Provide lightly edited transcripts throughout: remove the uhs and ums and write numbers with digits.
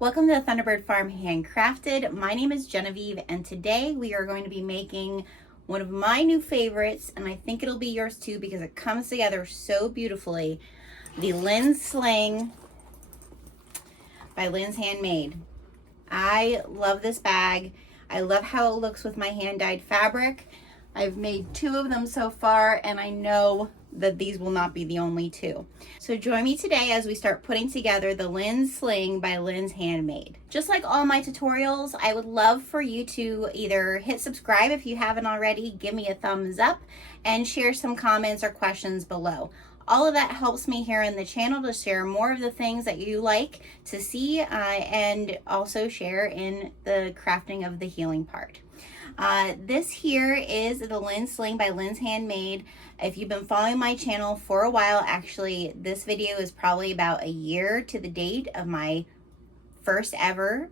Welcome to the Thunderbird Farm Handcrafted. My name is Genevieve, and today we are going to be making one of my new favorites, and I think it'll be yours too because it comes together so beautifully. The LindSling by LindsHandmade. I love this bag. I love how it looks with my hand-dyed fabric. I've made 2 of them so far, and I know that these will not be the only 2. So join me today as we start putting together the LindSling by LindsHandmade. Just like all my tutorials, I would love for you to either hit subscribe if you haven't already, give me a thumbs up, and share some comments or questions below. All of that helps me here in the channel to share more of the things that you like to see and also share in the crafting of the healing part. This here is the LindSling by LindsHandmade. If you've been following my channel for a while, actually this video is probably about a year to the date of my first ever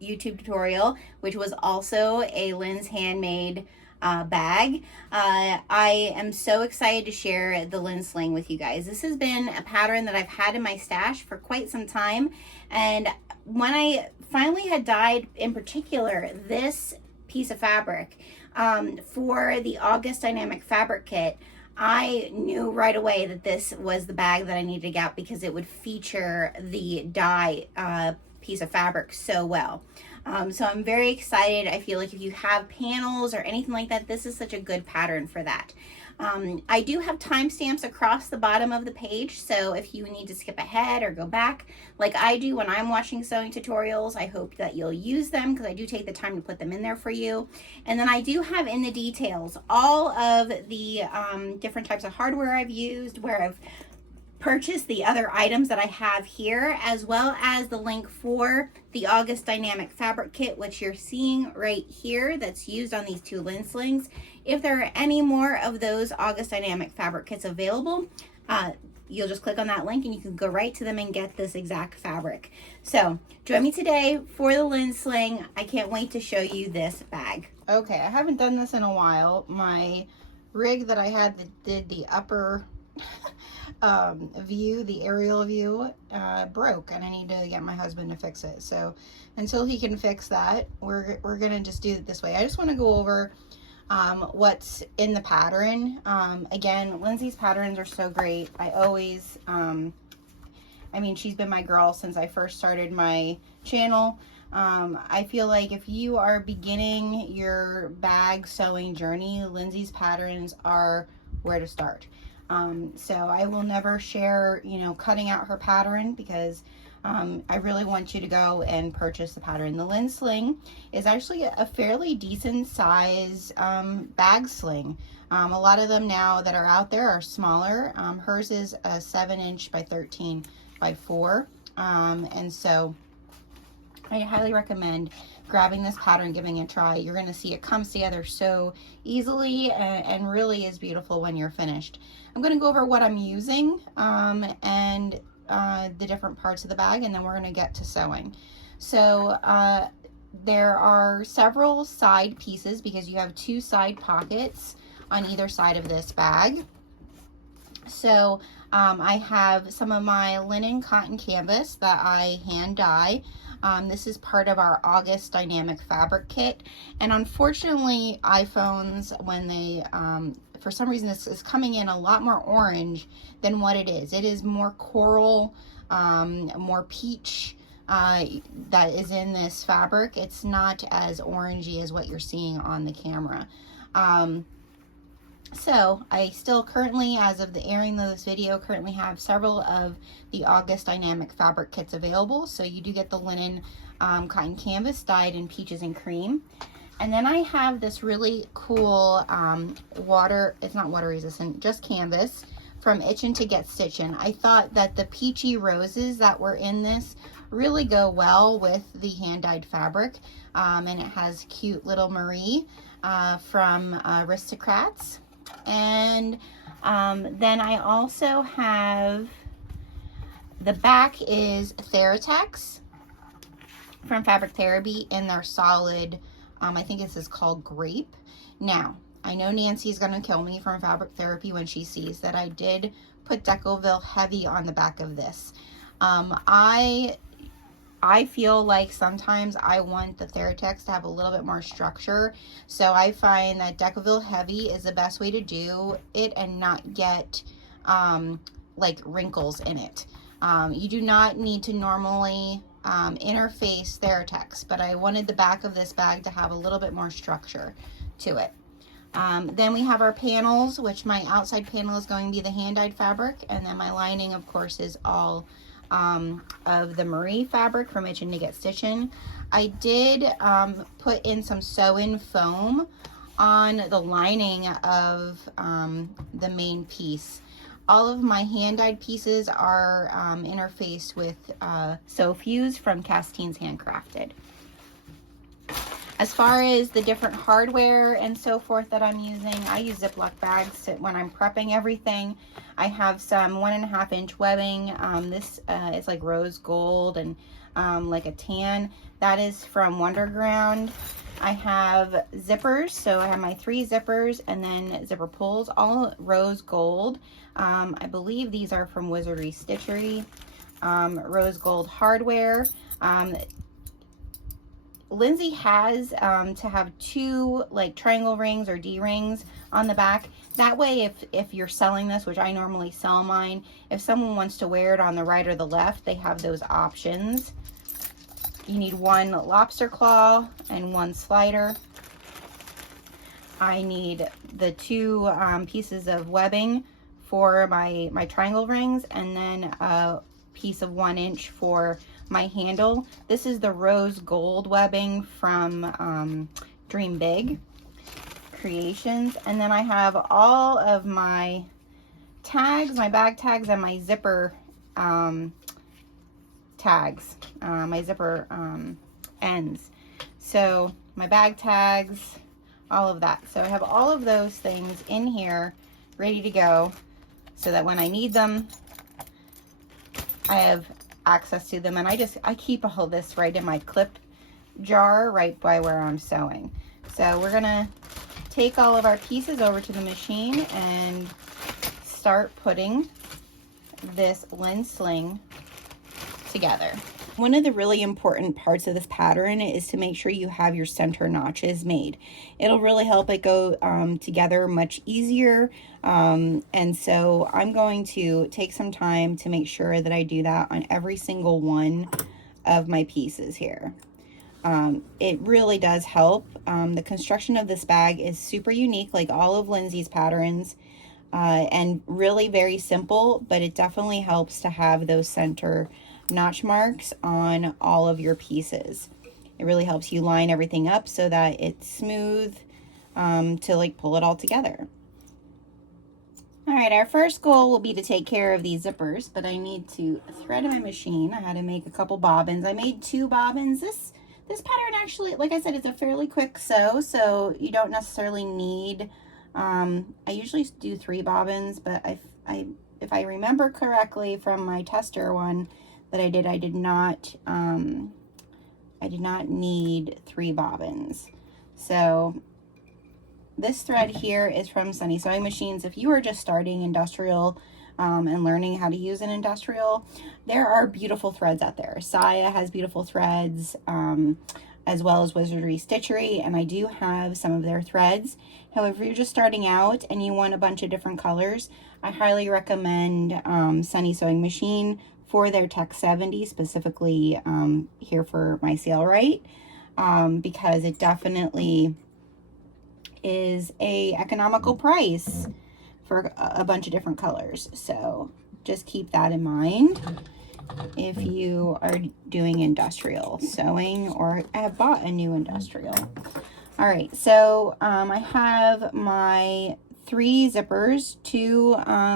YouTube tutorial, which was also a LindsHandmade bag. I am so excited to share the LindSling with you guys. This has been a pattern that I've had in my stash for quite some time, and when I finally had dyed, in particular, this piece of fabric for the August Dynamic Fabric Kit, I knew right away that this was the bag that I needed to get because it would feature the dye piece of fabric so well. So I'm very excited. I feel like if you have panels or anything like that, this is such a good pattern for that. I do have timestamps across the bottom of the page, so if you need to skip ahead or go back like I do when I'm watching sewing tutorials, I hope that you'll use them because I do take the time to put them in there for you. And then I do have in the details all of the different types of hardware I've used, where I've purchase the other items that I have here, as well as the link for the August Dynamic Fabric Kit, which you're seeing right here that's used on these 2 LindSlings. If there are any more of those August Dynamic Fabric Kits available, you'll just click on that link and you can go right to them and get this exact fabric. So join me today for the LindSling. I can't wait to show you this bag. Okay, I haven't done this in a while. My rig that I had that did the upper view, the aerial view, broke, and I need to get my husband to fix it. So until he can fix that, we're gonna just do it this way. I just want to go over what's in the pattern. Again, Lindsay's patterns are so great. I always I mean, she's been my girl since I first started my channel. I feel like if you are beginning your bag sewing journey, Lindsay's patterns are where to start. So I will never share, you know, cutting out her pattern because I really want you to go and purchase the pattern. The LindSling is actually a fairly decent size bag sling. A lot of them now that are out there are smaller. Hers is a 7" by 13 by 4. And so I highly recommend grabbing this pattern, giving it a try. You're going to see it comes together so easily and really is beautiful when you're finished. I'm going to go over what I'm using and the different parts of the bag, and then we're going to get to sewing. So there are several side pieces because you have 2 side pockets on either side of this bag. So I have some of my linen cotton canvas that I hand dye. This is part of our August Dynamic Fabric Kit, and unfortunately iPhones, when they for some reason this is coming in a lot more orange than what it is. It is more coral, more peach that is in this fabric. It's not as orangey as what you're seeing on the camera. So I still currently, as of the airing of this video, currently have several of the August Dynamic Fabric Kits available. So you do get the linen cotton canvas dyed in peaches and cream. And then I have this really cool it's not water resistant, just canvas from Itchin' to Get Stitchin'. I thought that the peachy roses that were in this really go well with the hand-dyed fabric. And it has cute little Marie from Aristocrats. And then I also have, the back is Theratex from Fabric Therapy in their solid, I think this is called Grape. Now, I know Nancy's going to kill me from Fabric Therapy when she sees that I did put Decoville Heavy on the back of this. I I feel like sometimes I want the Theratex to have a little bit more structure. So I find that Decaville Heavy is the best way to do it and not get like wrinkles in it. You do not need to normally interface Theratex, but I wanted the back of this bag to have a little bit more structure to it. Then we have our panels, which my outside panel is going to be the hand-dyed fabric, and then my lining, of course, is all of the Marie fabric from Itch and to Get Stitchin'. I did put in some sew-in foam on the lining of the main piece. All of my hand-dyed pieces are interfaced with Sew Fuse from Castine's Handcrafted. As far as the different hardware and so forth that I'm using, I use Ziploc bags when I'm prepping everything. I have some 1.5 inch webbing. This is like rose gold and like a tan. That is from Wonderground. I have zippers, so I have my 3 zippers and then zipper pulls, all rose gold. I believe these are from Wizardry Stitchery. Rose gold hardware. Lindsay has to have 2 like triangle rings or D rings on the back. That way, if you're selling this, which I normally sell mine, if someone wants to wear it on the right or the left, they have those options. You need 1 lobster claw and 1 slider. I need the 2 pieces of webbing for my triangle rings, and then a piece of 1 inch for my handle. This is the rose gold webbing from Dream Big Creations. And then I have all of my tags, my bag tags, and my zipper tags, my zipper ends. So my bag tags, all of that. So I have all of those things in here ready to go so that when I need them, I have access to them. And I keep all this right in my clip jar right by where I'm sewing. So we're gonna take all of our pieces over to the machine and start putting this LindSling together. One of the really important parts of this pattern is to make sure you have your center notches made. It'll really help it go together much easier. And so I'm going to take some time to make sure that I do that on every single one of my pieces here. It really does help. The construction of this bag is super unique, like all of Lindsay's patterns, and really very simple, but it definitely helps to have those center notch marks on all of your pieces. It really helps you line everything up so that it's smooth to like pull it all together. All right, our first goal will be to take care of these zippers, but I need to thread my machine. I had to make a couple bobbins. I made 2 bobbins. This pattern actually, like I said, it's a fairly quick sew, so you don't necessarily need, I usually do 3 bobbins, but if I remember correctly from my tester one that I did not need 3 bobbins. So this thread here is from Sunny Sewing Machines. If you are just starting industrial and learning how to use an industrial, there are beautiful threads out there. Saya has beautiful threads, as well as Wizardry Stitchery, and I do have some of their threads. However, if you're just starting out and you want a bunch of different colors, I highly recommend Sunny Sewing Machine for their Tech 70, specifically here for my Sailrite, because it definitely is a economical price for a bunch of different colors. So just keep that in mind if you are doing industrial sewing or have bought a new industrial. All right, so I have my 3 zippers, 2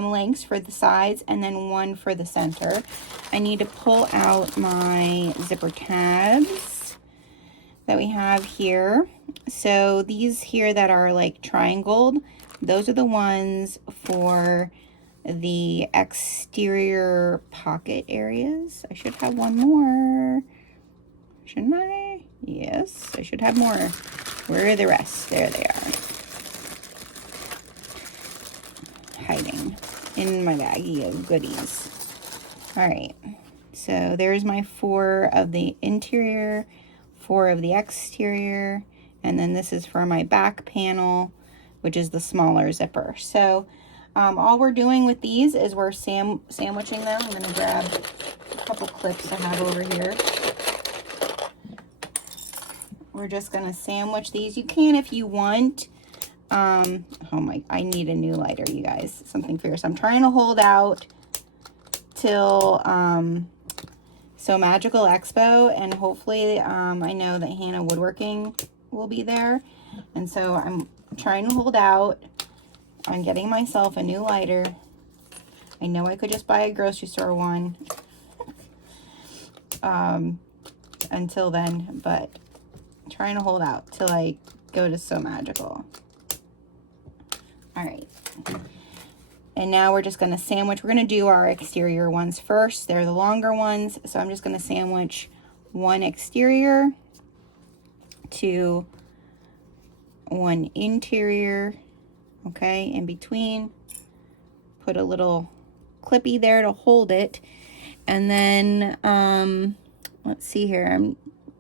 lengths for the sides and then 1 for the center. I need to pull out my zipper tabs that we have here. So these here that are like triangled, those are the ones for the exterior pocket areas. I should have one more, shouldn't I? Yes, I should have more. Where are the rest? There they are, hiding in my baggie of goodies. All right, So there's my 4 of the interior, 4 of the exterior, and then this is for my back panel, which is the smaller zipper. So all we're doing with these is we're sandwiching them. I'm going to grab a couple clips I have over here. We're just going to sandwich these. You can if you want. Oh my, I need a new lighter, you guys. Something fierce. I'm trying to hold out till So Magical Expo, and hopefully I know that Hannah Woodworking will be there, and so I'm trying to hold out on getting myself a new lighter. I know I could just buy a grocery store one until then, but I'm trying to hold out till I go to So Magical. All right. And now we're just going to sandwich. We're going to do our exterior ones first. They're the longer ones. So I'm just going to sandwich one exterior to one interior. Okay, in between. Put a little clippy there to hold it. And then, let's see here. I'm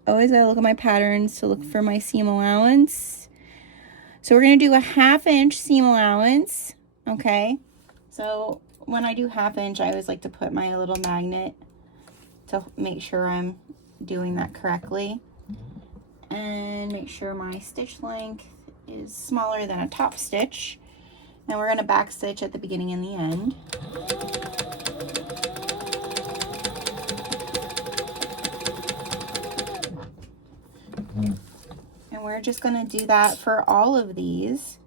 always going to look at my patterns to look for my seam allowance. So we're going to do a 1/2 inch seam allowance. Okay. So when I do 1/2 inch, I always like to put my little magnet to make sure I'm doing that correctly. And make sure my stitch length is smaller than a top stitch. And we're going to back stitch at the beginning and the end. And we're just going to do that for all of these.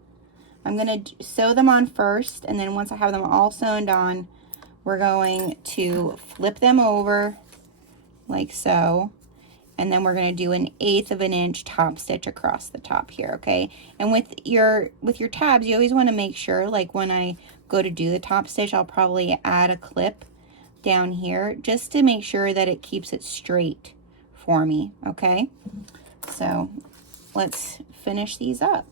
I'm going to sew them on first, and then once I have them all sewn on, we're going to flip them over like so, and then we're going to do an 1/8 of an inch top stitch across the top here, okay? And with your tabs, you always want to make sure, like when I go to do the top stitch, I'll probably add a clip down here just to make sure that it keeps it straight for me, okay? So let's finish these up.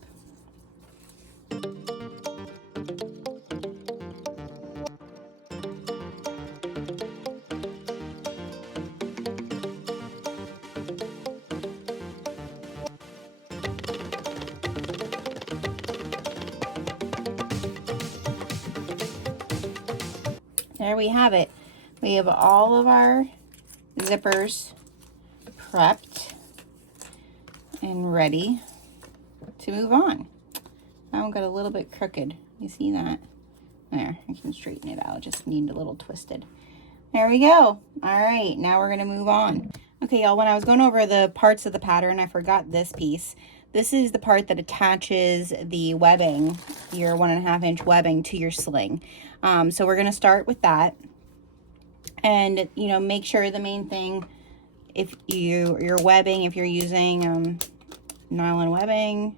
There we have it. We have all of our zippers prepped and ready to move on. That one got a little bit crooked. You see that? There, I can straighten it out. Just need a little twisted. There we go. All right, now we're gonna move on. Okay, y'all, when I was going over the parts of the pattern, I forgot this piece. This is the part that attaches the webbing, your 1.5 inch webbing to your sling. So we're gonna start with that. And, you know, make sure the main thing, if your webbing, if you're using nylon webbing,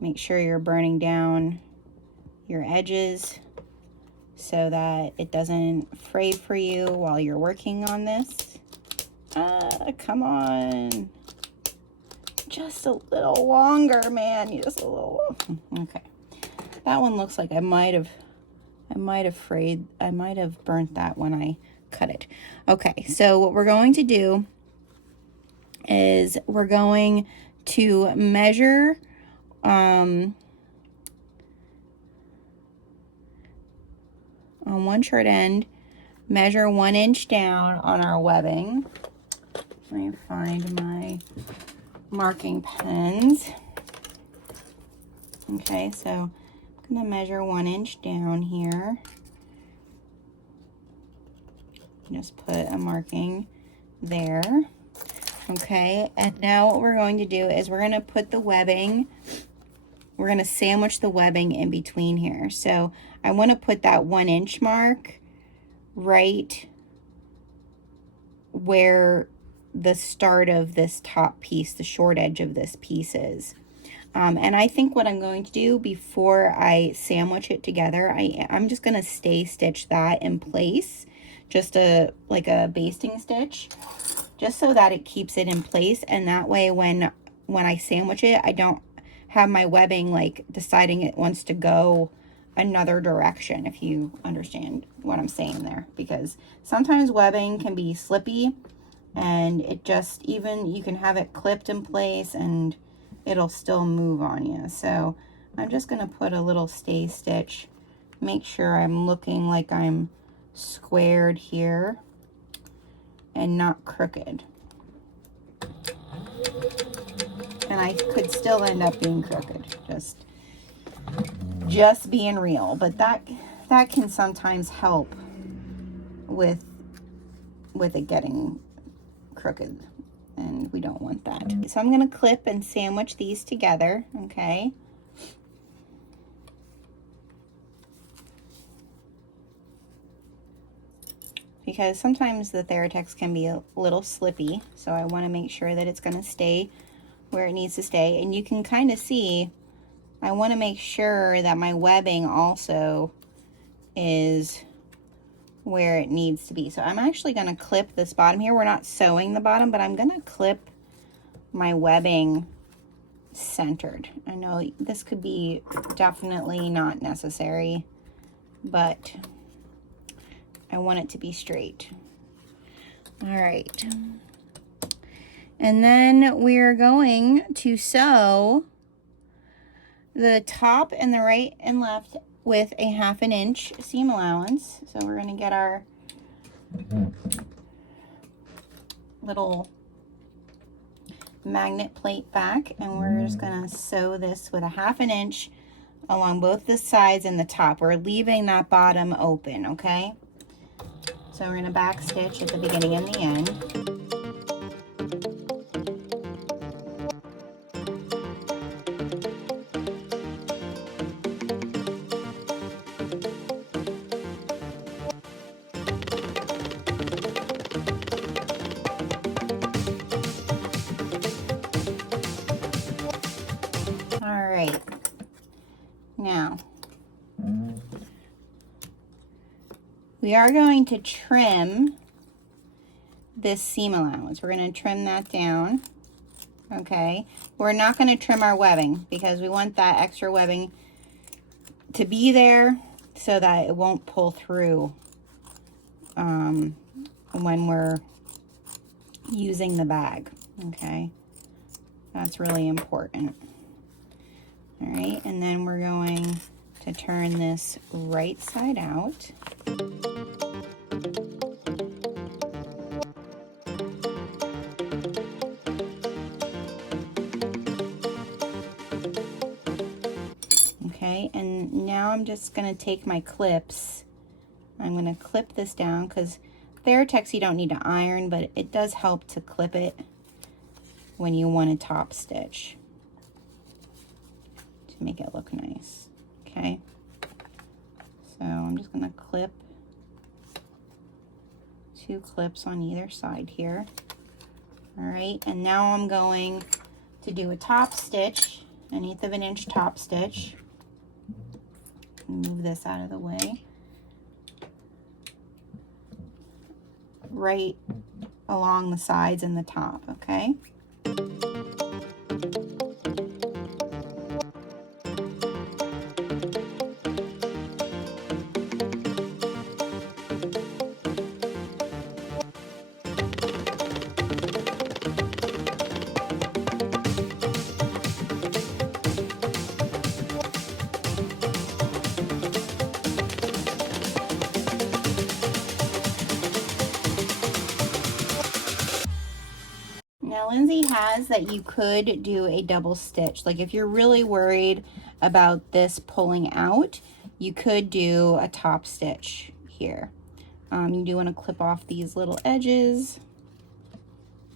make sure you're burning down your edges so that it doesn't fray for you while you're working on this. Come on. Just a little longer, man. Just a little. Okay. That one looks like I might have burnt that when I cut it. Okay, so what we're going to do is we're going to measure on one short end, measure 1 inch down on our webbing. Let me find my marking pens. Okay, so I'm going to measure 1 inch down here. Just put a marking there. Okay, and now what we're going to do is we're going to put the webbing, we're going to sandwich the webbing in between here. So I want to put that 1 inch mark right where the start of this top piece, the short edge of this piece is. And I think what I'm going to do before I sandwich it together, I'm just going to stay stitch that in place, just like a basting stitch, just so that it keeps it in place. And that way when I sandwich it, I don't have my webbing like deciding it wants to go another direction, if you understand what I'm saying there, because sometimes webbing can be slippy and it just, even you can have it clipped in place and it'll still move on you. So I'm just going to put a little stay stitch, make sure I'm looking like I'm squared here and not crooked. And I could still end up being crooked, just being real, but that can sometimes help with it getting crooked, and we don't want that. So I'm going to clip and sandwich these together, okay? Because sometimes the Theratex can be a little slippy, so I want to make sure that it's going to stay where it needs to stay. And you can kind of see, I want to make sure that my webbing also is where it needs to be. So I'm actually going to clip this bottom here. We're not sewing the bottom, but I'm going to clip my webbing centered. I know this could be definitely not necessary, but I want it to be straight. All right. And then we're going to sew the top and the right and left with a 1/2 inch seam allowance. So we're going to get our little magnet plate back, and we're just going to sew this with a 1/2 inch along both the sides and the top. We're leaving that bottom open, okay? So we're going to back stitch at the beginning and the end. Now, we are going to trim this seam allowance. We're going to trim that down, okay? We're not going to trim our webbing because we want that extra webbing to be there so that it won't pull through when we're using the bag, okay? That's really important. All right, and then we're going to turn this right side out. Okay, and now I'm just going to take my clips. I'm going to clip this down because Theratex you don't need to iron, but it does help to clip it when you want to top stitch to make it look nice. Okay, so I'm just going to clip 2 clips on either side here. All right, and now I'm going to do a top stitch, an 1/8 of an inch top stitch. Move this out of the way. Right along the sides and the top, okay? Now, Lindsay has that you could do a double stitch. Like if you're really worried about this pulling out, you could do a top stitch here. You do want to clip off these little edges.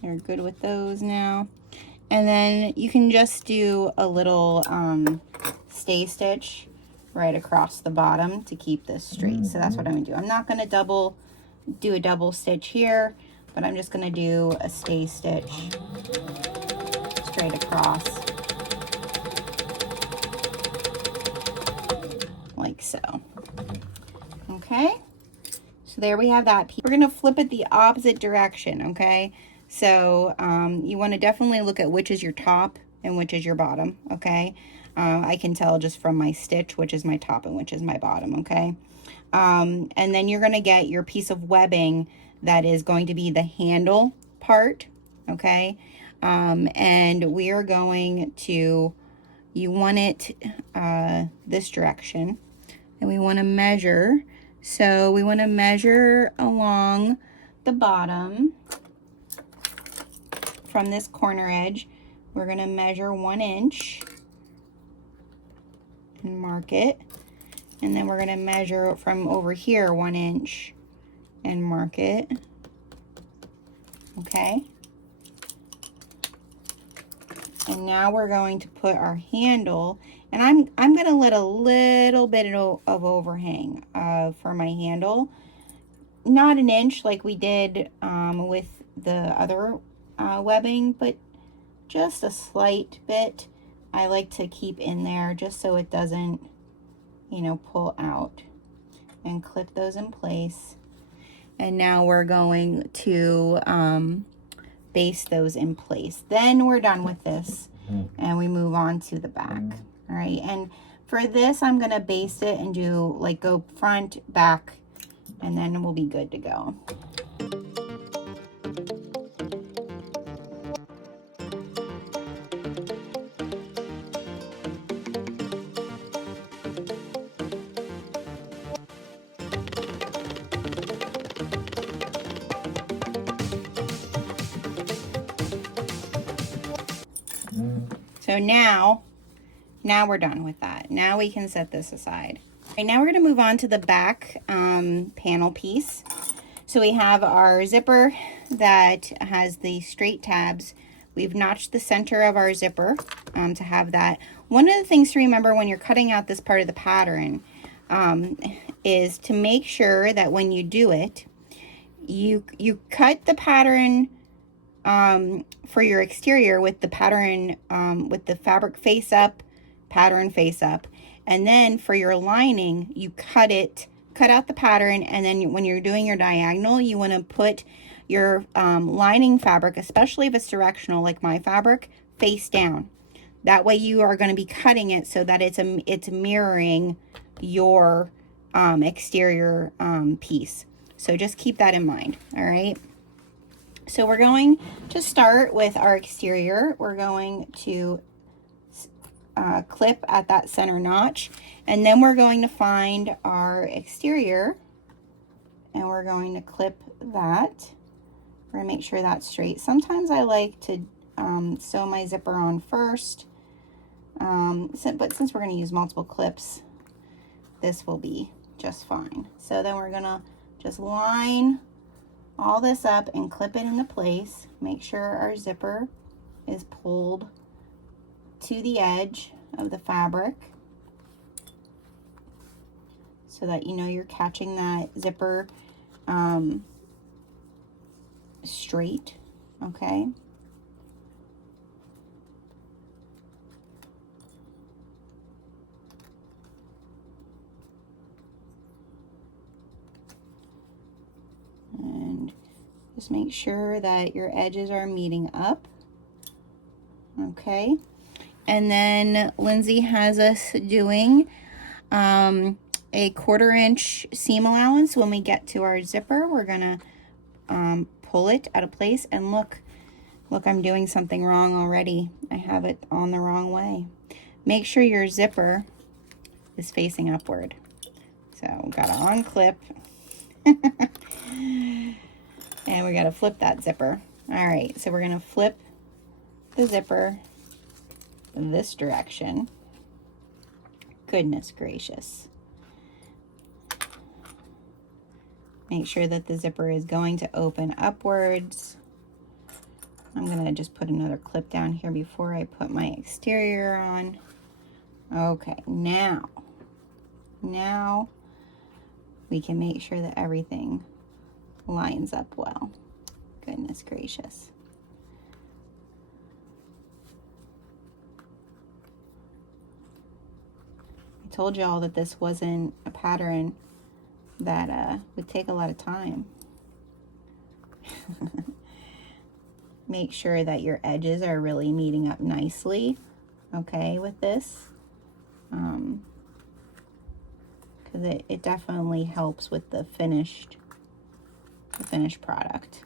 They're good with those now. And then you can just do a little stay stitch right across the bottom to keep this straight. So that's what I'm going to do. I'm not going to do a double stitch here, but I'm just going to do a stay stitch straight across like so. Okay, so there we have that. We're going to flip it the opposite direction, okay? So you want to definitely look at which is your top and which is your bottom, okay? I can tell just from my stitch, which is my top and which is my bottom, okay? And then you're going to get your piece of webbing that is going to be the handle part, okay? And we are going to, you want it this direction, and we want to measure. So we want to measure along the bottom from this corner edge. We're going to measure 1 inch and mark it. And then we're going to measure from over here 1 inch and mark it. Okay. And now we're going to put our handle, and I'm going to let a little bit of overhang for my handle. Not an inch like we did with the other webbing, but just a slight bit. I like to keep in there just so it doesn't, you know, pull out. And clip those in place. And now we're going to baste those in place. Then we're done with this and we move on to the back. All right, and for this I'm gonna baste it and do like go front, back, and then we'll be good to go. So now we're done with that. Now we can set this aside. All right, now we're going to move on to the back panel piece. So we have our zipper that has the straight tabs. We've notched the center of our zipper to have that. One of the things to remember when you're cutting out this part of the pattern is to make sure that when you do it, you cut the pattern for your exterior with the pattern, with the fabric face up, pattern face up. And then for your lining, you cut out the pattern. And then when you're doing your diagonal, you want to put your lining fabric, especially if it's directional like my fabric, face down. That way you are going to be cutting it so that it's mirroring your exterior piece. So just keep that in mind. All right. So we're going to start with our exterior. We're going to clip at that center notch, and then we're going to find our exterior and we're going to clip that. We're going to make sure that's straight. Sometimes I like to sew my zipper on first, but since we're going to use multiple clips, this will be just fine. So then we're going to just line all this up and clip it into place. Make sure our zipper is pulled to the edge of the fabric so that you know you're catching that zipper straight, okay? And just make sure that your edges are meeting up, okay? And then Lindsay has us doing a 1/4 inch seam allowance. When we get to our zipper, we're gonna pull it out of place, and look, I'm doing something wrong already. I have it on the wrong way. Make sure your zipper is facing upward. So gotta unclip and we gotta flip that zipper. All right, so we're gonna flip the zipper this direction. Goodness gracious. Make sure that the zipper is going to open upwards. I'm gonna just put another clip down here before I put my exterior on. Okay, now we can make sure that everything lines up well. Goodness gracious. I told y'all that this wasn't a pattern that would take a lot of time. Make sure that your edges are really meeting up nicely, okay, with this. because it definitely helps with the finished product.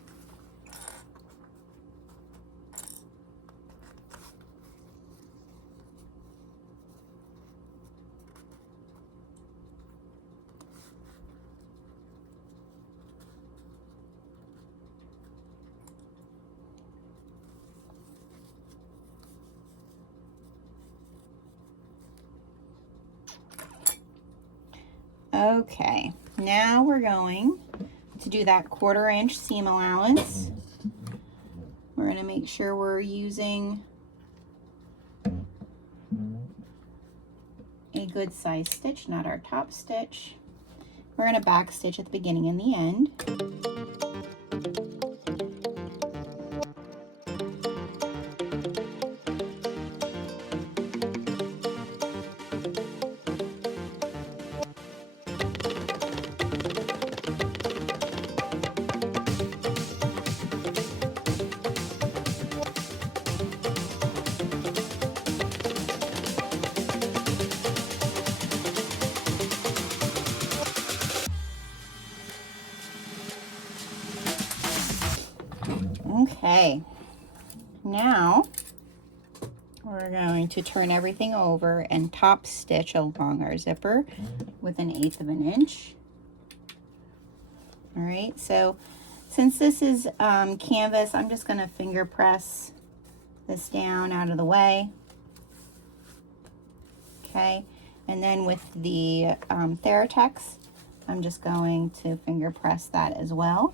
Okay, now we're going to do that 1/4 inch seam allowance. We're going to make sure we're using a good size stitch, not our top stitch. We're going to back stitch at the beginning and the end. Okay, now we're going to turn everything over and top stitch along our zipper with 1/8 of an inch. All right, so since this is canvas, I'm just going to finger press this down out of the way. Okay, and then with the Theratex, I'm just going to finger press that as well.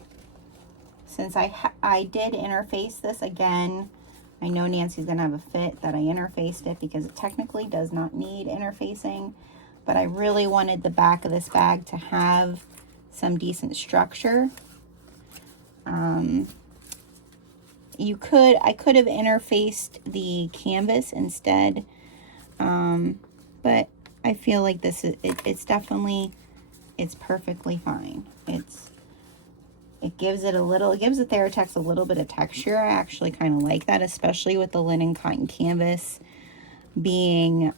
Since I did interface this again, I know Nancy's gonna have a fit that I interfaced it because it technically does not need interfacing, but I really wanted the back of this bag to have some decent structure. I could have interfaced the canvas instead, but I feel like this is, it's perfectly fine. It gives the Theratex a little bit of texture. I actually kind of like that, especially with the linen cotton canvas being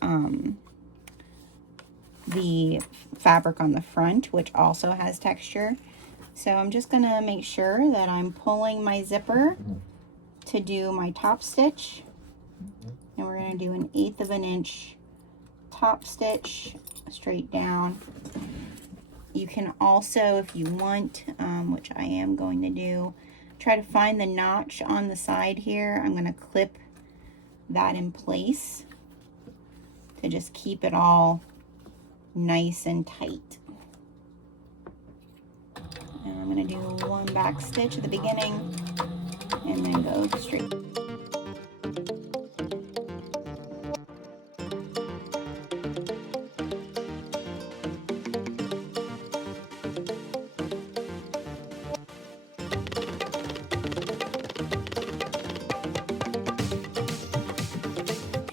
the fabric on the front, which also has texture. So I'm just gonna make sure that I'm pulling my zipper to do my top stitch. And we're gonna do 1/8 of an inch top stitch straight down. You can also, if you want, which I am going to do, try to find the notch on the side here. I'm going to clip that in place to just keep it all nice and tight. And I'm going to do 1 back stitch at the beginning and then go straight.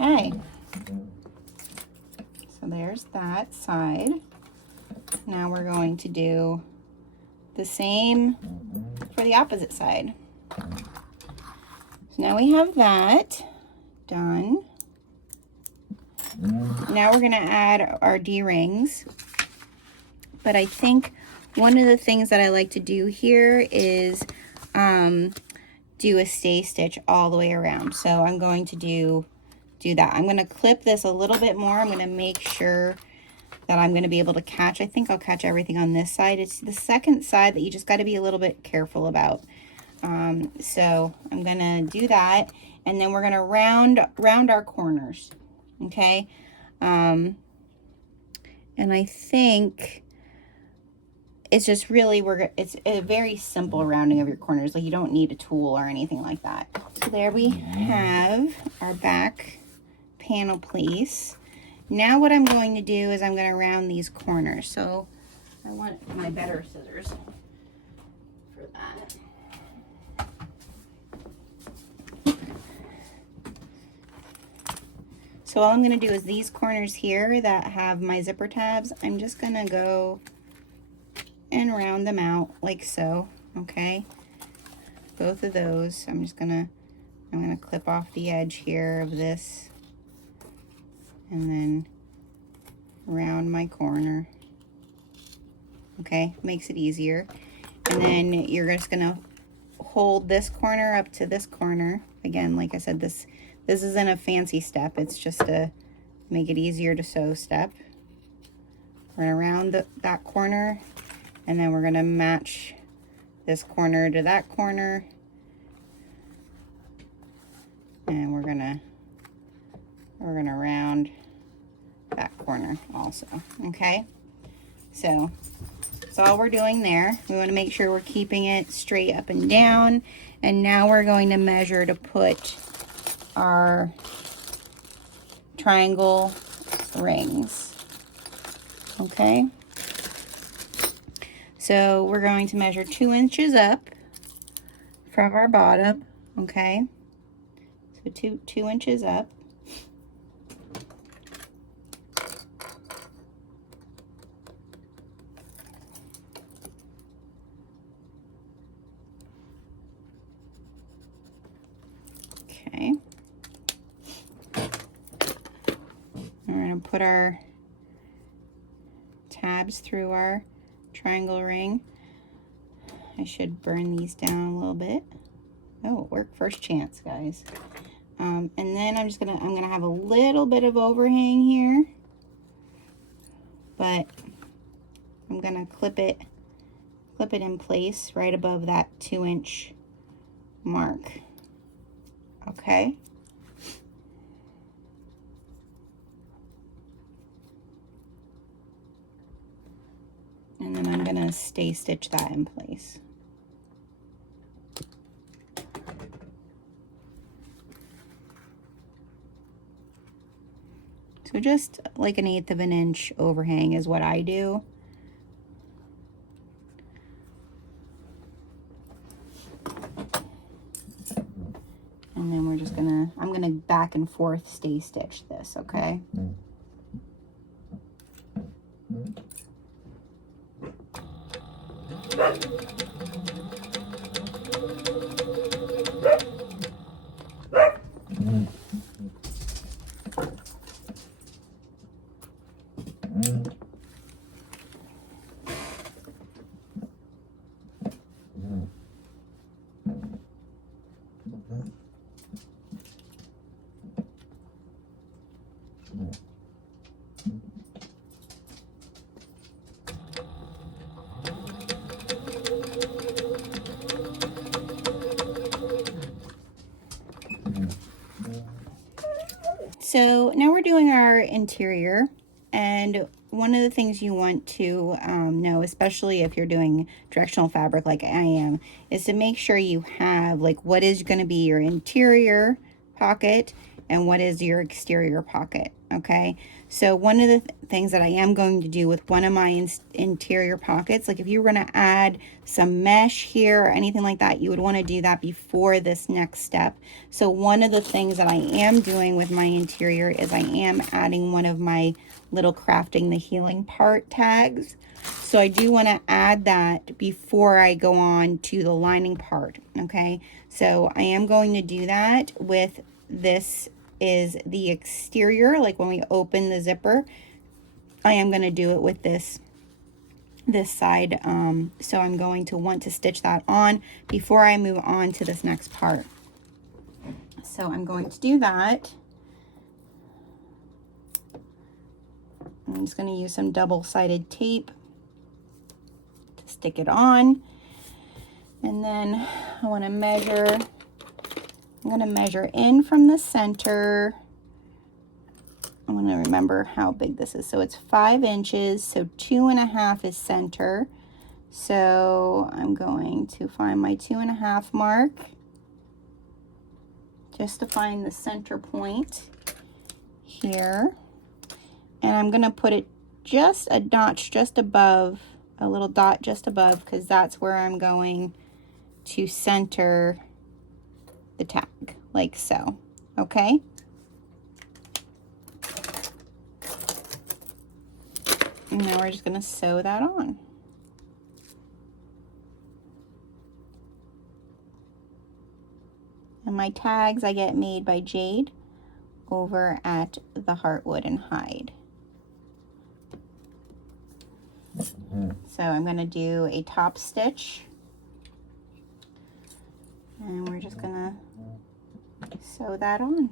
Okay, so there's that side. Now we're going to do the same for the opposite side. So now we have that done. Now we're going to add our D-rings. But I think one of the things that I like to do here is do a stay stitch all the way around. So I'm going to do that. I'm going to clip this a little bit more. I'm going to make sure that I'm going to be able to catch. I think I'll catch everything on this side. It's the second side that you just got to be a little bit careful about. So I'm going to do that, and then we're going to round our corners. Okay. And I think it's just really, it's a very simple rounding of your corners. Like, you don't need a tool or anything like that. So there we have our back panel piece. Now what I'm going to do is I'm going to round these corners. So I want my better scissors for that. So all I'm going to do is these corners here that have my zipper tabs, I'm just going to go and round them out like so. Okay, both of those. I'm gonna clip off the edge here of this, and then around my corner. Okay, makes it easier. And then you're just gonna hold this corner up to this corner. Again, like I said, this isn't a fancy step. It's just to make it easier to sew step. We're gonna round that corner, and then we're gonna match this corner to that corner. And we're gonna round that corner also, okay? So that's all we're doing there. We want to make sure we're keeping it straight up and down. And now we're going to measure to put our triangle rings, okay? So we're going to measure 2 inches up from our bottom, okay? So 2 inches up. Okay. We're going to put our tabs through our triangle ring. I should burn these down a little bit. Oh, it worked first chance, guys. And then I'm gonna have a little bit of overhang here, but I'm gonna clip it in place right above that 2-inch mark. Okay. And then I'm gonna stay stitch that in place. So just like 1/8 of an inch overhang is what I do. And then we're just I'm gonna back and forth stay stitch this, okay? So now we're doing our interior, and one of the things you want to know, especially if you're doing directional fabric like I am, is to make sure you have like what is going to be your interior pocket and what is your exterior pocket, okay? So one of the things that I am going to do with one of my interior pockets, like if you were going to add some mesh here or anything like that, you would want to do that before this next step. So one of the things that I am doing with my interior is I am adding one of my little crafting the healing part tags. So I do want to add that before I go on to the lining part, okay? So I am going to do that with this is the exterior, like when we open the zipper. I am going to do it with this side, so I'm going to want to stitch that on before I move on to this next part. So I'm going to do that. I'm just going to use some double-sided tape to stick it on, and then I want to measure. I'm going to measure in from the center. I want to remember how big this is. So it's 5 inches, so 2.5 is center. So I'm going to find my 2.5 mark just to find the center point here. And I'm going to put it just a notch just above, a little dot just above, because that's where I'm going to center the tag, like so, okay? And now we're just going to sew that on. And my tags I get made by Jade over at the Heartwood and Hide. So I'm going to do a top stitch, and we're just going to sew that on.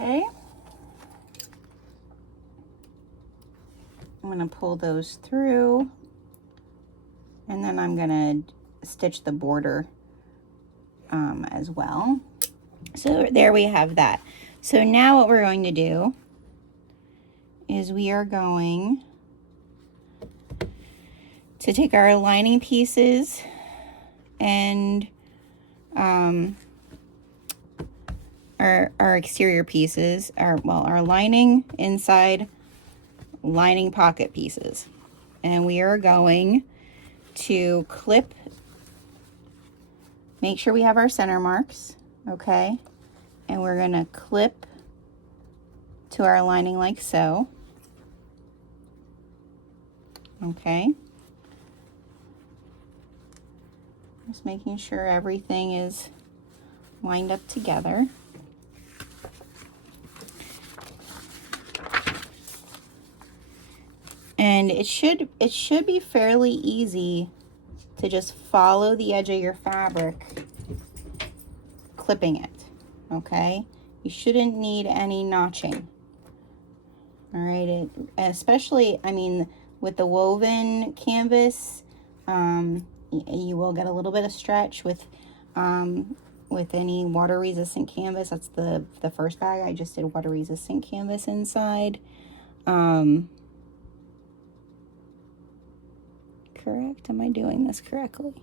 Okay. I'm going to pull those through, and then I'm going to stitch the border as well. So there we have that. So now what we're going to do is we are going to take our lining pieces and our exterior pieces, our lining inside lining pocket pieces, and we are going to clip, make sure we have our center marks, okay, and we're going to clip to our lining like so, okay, just making sure everything is lined up together. And it should be fairly easy to just follow the edge of your fabric, clipping it, okay? You shouldn't need any notching. All right, especially, I mean, with the woven canvas, you will get a little bit of stretch with any water resistant canvas. That's the first bag I just did water resistant canvas inside. Correct? Am I doing this correctly?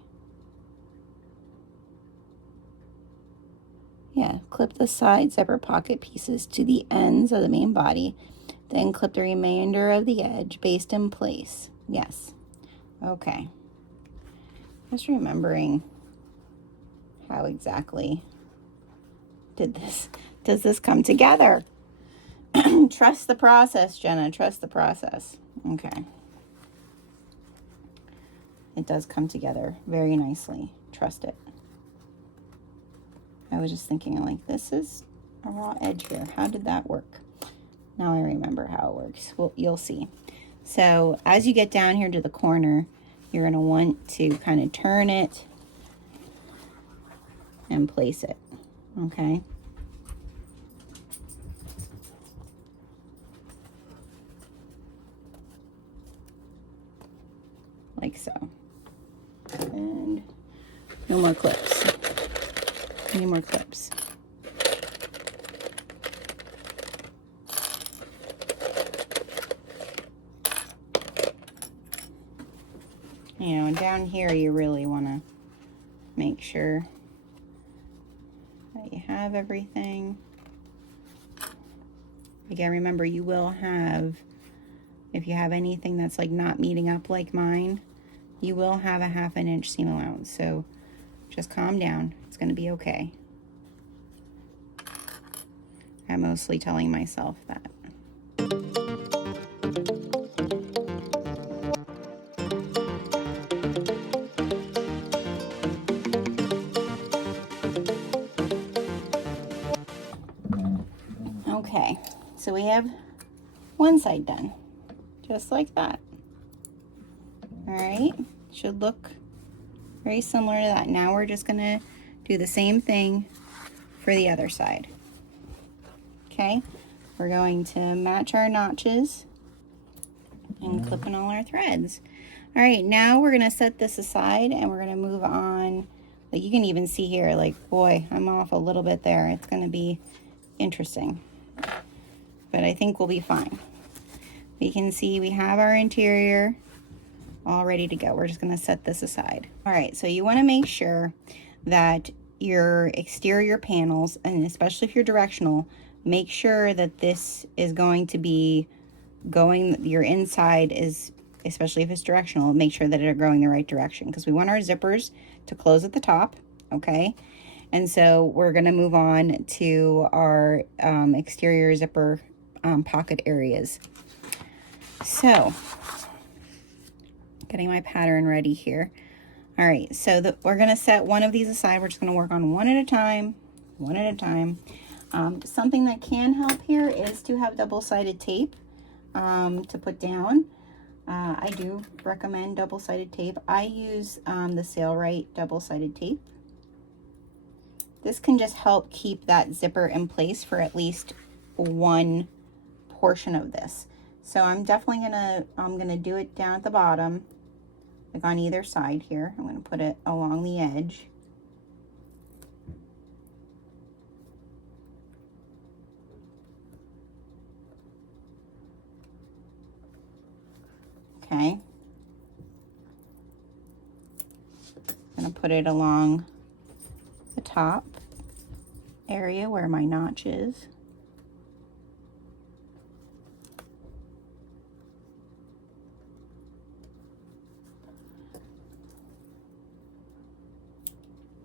Yeah, clip the side zipper pocket pieces to the ends of the main body, then clip the remainder of the edge based in place. Yes. Okay. Just remembering how exactly does this come together? Trust the process, Jenna. Trust the process. Okay. It does come together very nicely. Trust it. I was just thinking, like, this is a raw edge here. How did that work? Now I remember how it works. Well, you'll see. So as you get down here to the corner, you're going to want to kind of turn it and place it. Okay. Like so. And no more clips. Any more clips. You know, down here you really want to make sure that you have everything. Again, remember, you will have, if you have anything that's like not meeting up like mine, you will have a 1/2 inch seam allowance. So just calm down. It's going to be okay. I'm mostly telling myself that. Okay, so we have one side done, just like that. All right, should look very similar to that. Now we're just gonna do the same thing for the other side. Okay, we're going to match our notches and clip in all our threads. All right, now we're gonna set this aside and we're gonna move on. Like, you can even see here, like, boy, I'm off a little bit there. It's gonna be interesting, but I think we'll be fine. We can see we have our interior all ready to go. We're just gonna set this aside. All right, so you wanna make sure that your exterior panels, and especially if you're directional, make sure that this is going to be going, your inside is, especially if it's directional, make sure that they're going the right direction, because we want our zippers to close at the top, okay? And so we're gonna move on to our exterior zipper pocket areas. So, getting my pattern ready here. All right, so we're gonna set one of these aside. We're just gonna work on one at a time, one at a time. Something that can help here is to have double-sided tape to put down. I do recommend double-sided tape. I use the Sailrite double-sided tape. This can just help keep that zipper in place for at least one portion of this. So I'm definitely gonna do it down at the bottom, like on either side here. I'm gonna put it along the edge. Okay. I'm gonna put it along the top area where my notch is.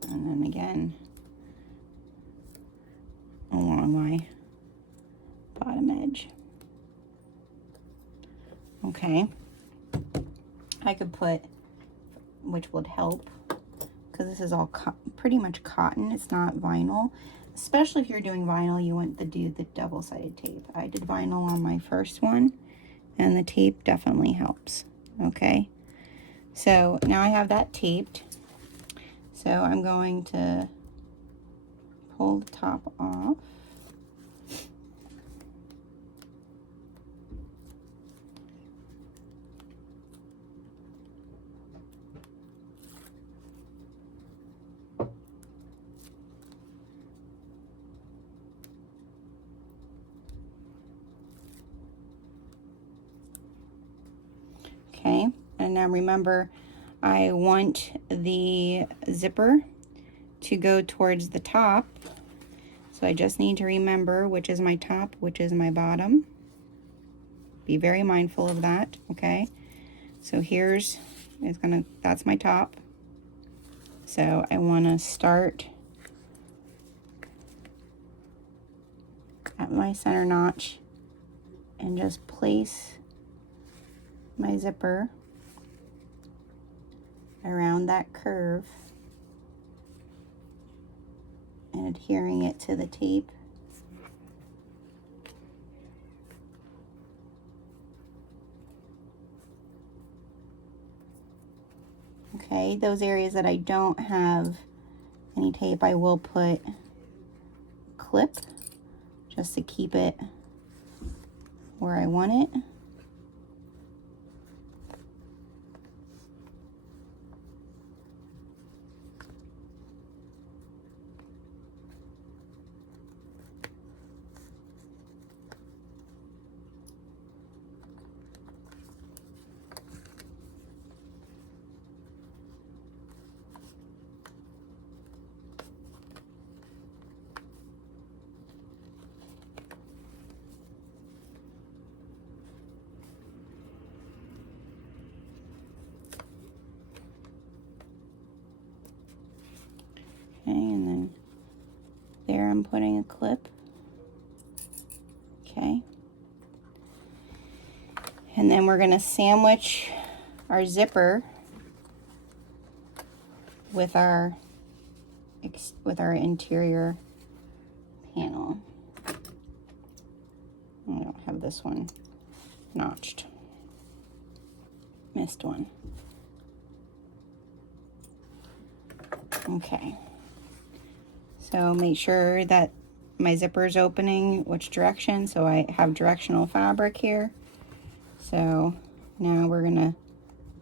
And then again, along my bottom edge. Okay. I could put, which would help, because this is all pretty much cotton. It's not vinyl. Especially if you're doing vinyl, you want to do the double-sided tape. I did vinyl on my first one, and the tape definitely helps. Okay. So now I have that taped. So I'm going to pull the top off. Okay, and now remember, I want the zipper to go towards the top. So I just need to remember which is my top, which is my bottom. Be very mindful of that, okay? So that's my top. So I wanna start at my center notch and just place my zipper around that curve and adhering it to the tape. Okay, those areas that I don't have any tape, I will put clip just to keep it where I want it. Okay, and then there I'm putting a clip. Okay. And then we're going to sandwich our zipper with our interior panel. I don't have this one notched. Missed one. Okay. So make sure that my zipper is opening which direction. So I have directional fabric here. So now we're gonna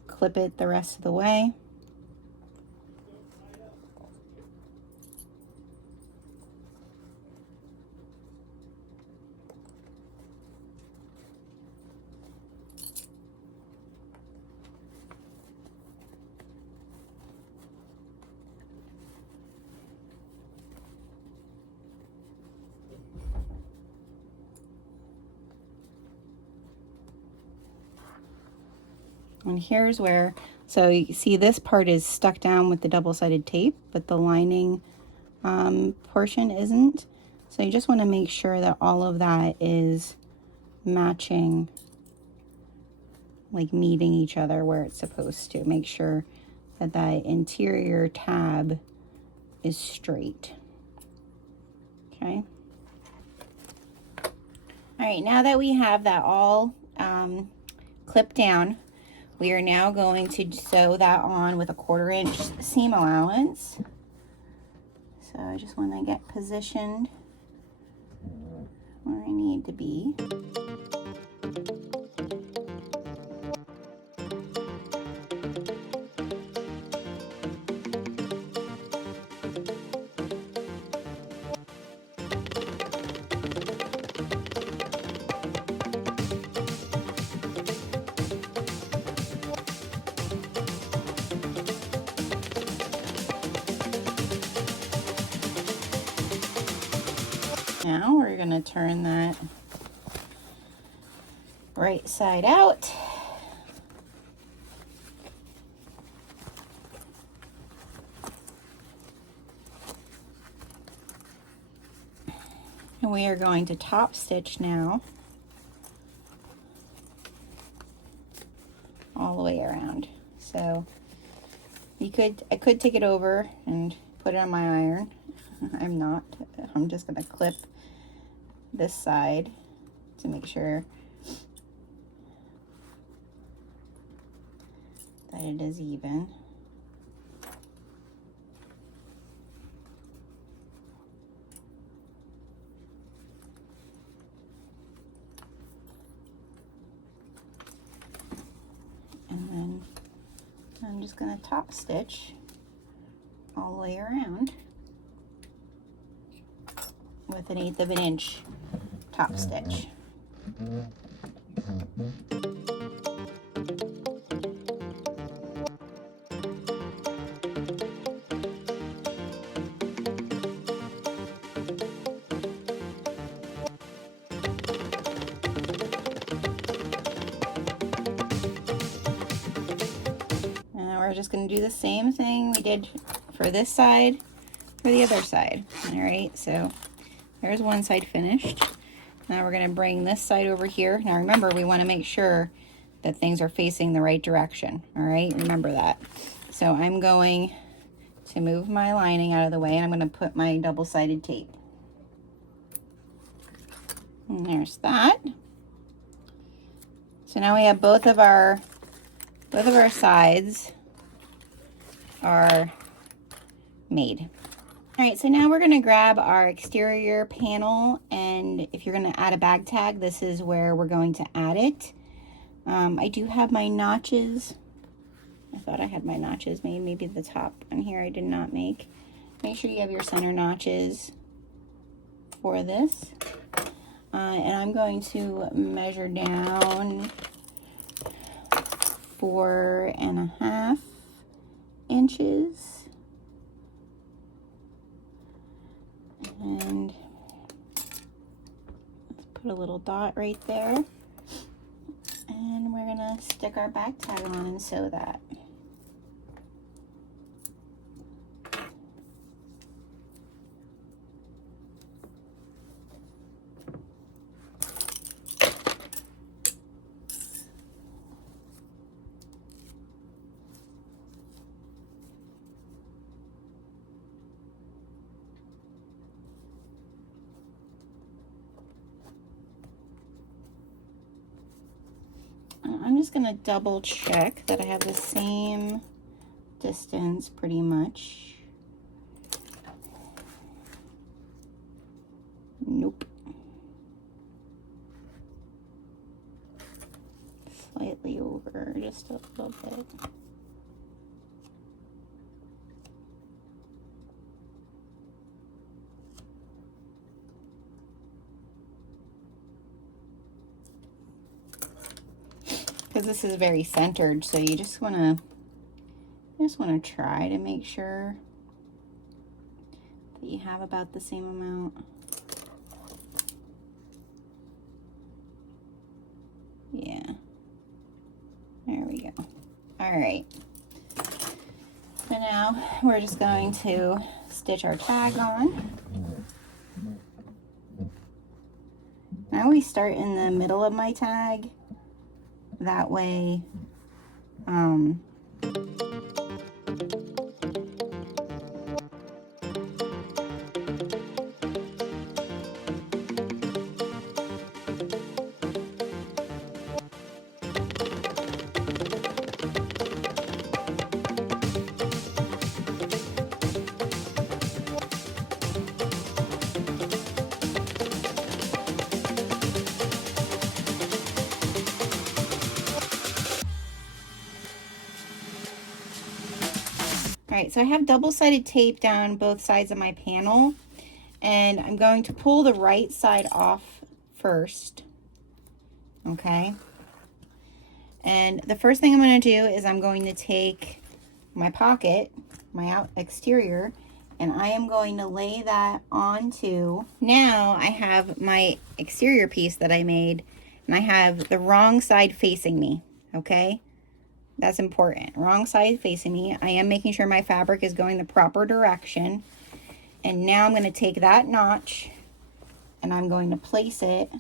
clip it the rest of the way. And here's where, so you see this part is stuck down with the double-sided tape, but the lining portion isn't. So you just want to make sure that all of that is matching, like meeting each other where it's supposed to. Make sure that that interior tab is straight. Okay. All right, now that we have that all clipped down, we are now going to sew that on with a 1/4 inch seam allowance. So I just want to get positioned where I need to be. Now we're going to turn that right side out. And we are going to top stitch now all the way around. So I could take it over and put it on my iron. I'm not. I'm just going to clip this side to make sure that it is even. And then I'm just going to top stitch all the way around with 1/8 of an inch top stitch. And we're just going to do the same thing we did for this side for the other side. All right, so there's one side finished. Now we're going to bring this side over here. Now remember, we want to make sure that things are facing the right direction. All right, remember that. So I'm going to move my lining out of the way, and I'm going to put my double-sided tape. And there's that. So now we have both of our sides are made. All right, so now we're going to grab our exterior panel, and if you're going to add a bag tag, this is where we're going to add it. I do have my notches. I thought I had my notches made. Maybe the top on here I did not make. Make sure you have your center notches for this. And I'm going to measure down 4.5 inches. And let's put a little dot right there. And we're gonna stick our back tag on and sew that. I'm just going to double check that I have the same distance pretty much. Nope. Slightly over, just a little bit. Because this is very centered, so you just want to try to make sure that you have about the same amount. Yeah, there we go. All right. So now we're just going to stitch our tag on. I always start in the middle of my tag. That way, Alright, so I have double-sided tape down both sides of my panel, and I'm going to pull the right side off first, okay? And the first thing I'm going to do is I'm going to take my pocket, my exterior, and I am going to lay that onto, now I have my exterior piece that I made, and I have the wrong side facing me, okay? That's important. Wrong side facing me. I am making sure my fabric is going the proper direction. And now I'm going to take that notch and I'm going to place it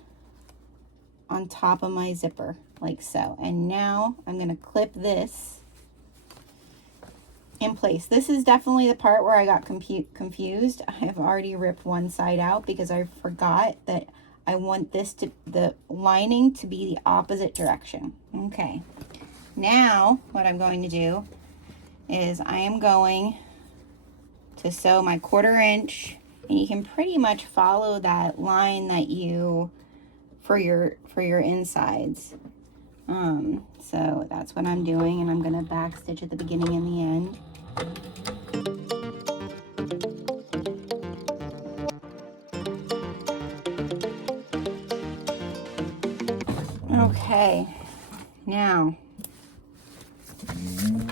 on top of my zipper like so. And now I'm going to clip this in place. This is definitely the part where I got confused. I have already ripped one side out because I forgot that I want this to, the lining to be the opposite direction. Okay. Now, what I'm going to do is I am going to sew my 1/4 inch, and you can pretty much follow that line that you, for your insides. So that's what I'm doing, and I'm going to back stitch at the beginning and the end. Okay, now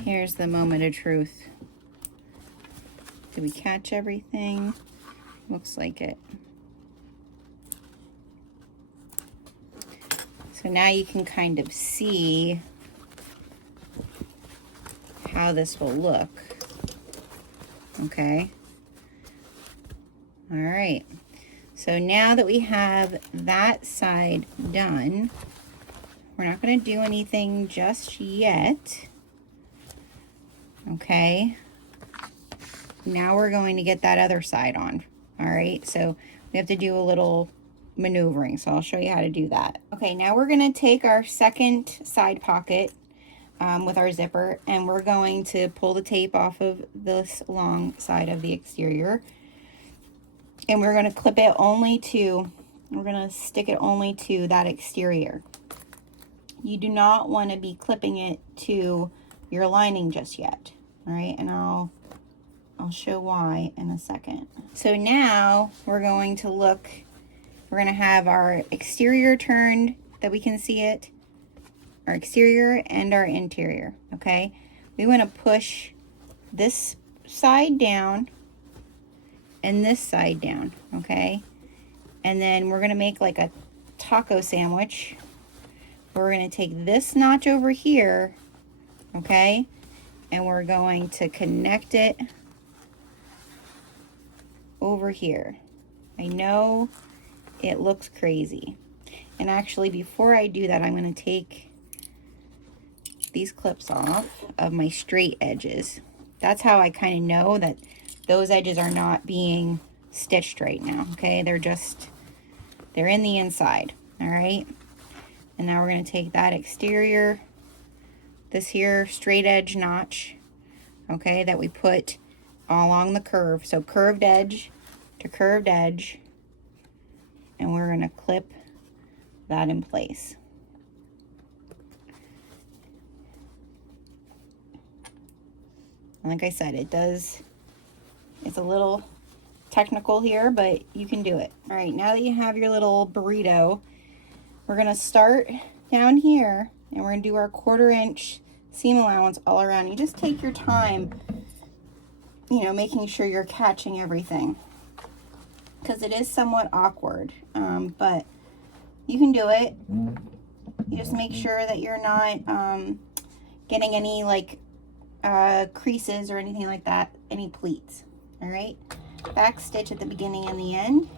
here's the moment of truth. Did we catch everything? Looks like it. So now you can kind of see how this will look. Okay. All right. So now that we have that side done, we're not going to do anything just yet. Okay. Now we're going to get that other side on. All right. So we have to do a little maneuvering. So I'll show you how to do that. Okay. Now we're going to take our second side pocket with our zipper, and we're going to pull the tape off of this long side of the exterior. And we're going to clip it only to, we're going to stick it only to that exterior. You do not want to be clipping it to your lining just yet. All right, and I'll show why in a second. So now we're going to look, we're going to have our exterior turned that we can see it, our exterior and our interior, okay? We want to push this side down and this side down, okay? And then we're going to make like a taco sandwich. We're going to take this notch over here, okay? And we're going to connect it over here. I know it looks crazy. And actually, before I do that, I'm going to take these clips off of my straight edges. That's how I kind of know that those edges are not being stitched right now, okay? They're in the inside, all right? And now we're going to take that exterior, this here straight edge notch, okay, that we put all along the curve. So curved edge to curved edge, and we're going to clip that in place. And like I said, it's a little technical here, but you can do it. All right, now that you have your little burrito, we're going to start down here, and we're going to do our 1/4 inch seam allowance all around. You just take your time, you know, making sure you're catching everything, because it is somewhat awkward, but you can do it. You just make sure that you're not getting any like creases or anything like that, any pleats. All right, back stitch at the beginning and the end.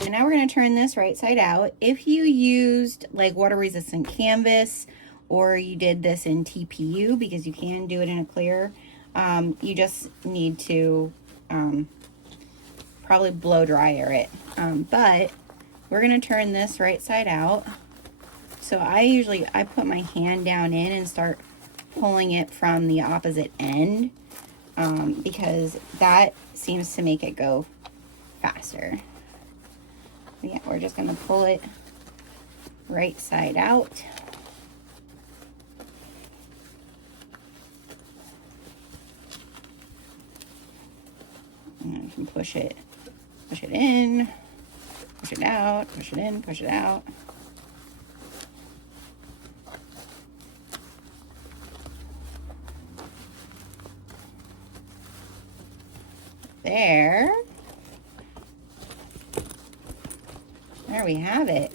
And now we're going to turn this right side out. If you used like water resistant canvas, or you did this in TPU, because you can do it in a clear, you just need to probably blow dryer it. But we're going to turn this right side out. So I put my hand down in and start pulling it from the opposite end, because that seems to make it go faster. Yeah, we're just going to pull it right side out. And you can push it in, push it out, push it in, push it out. There we have it.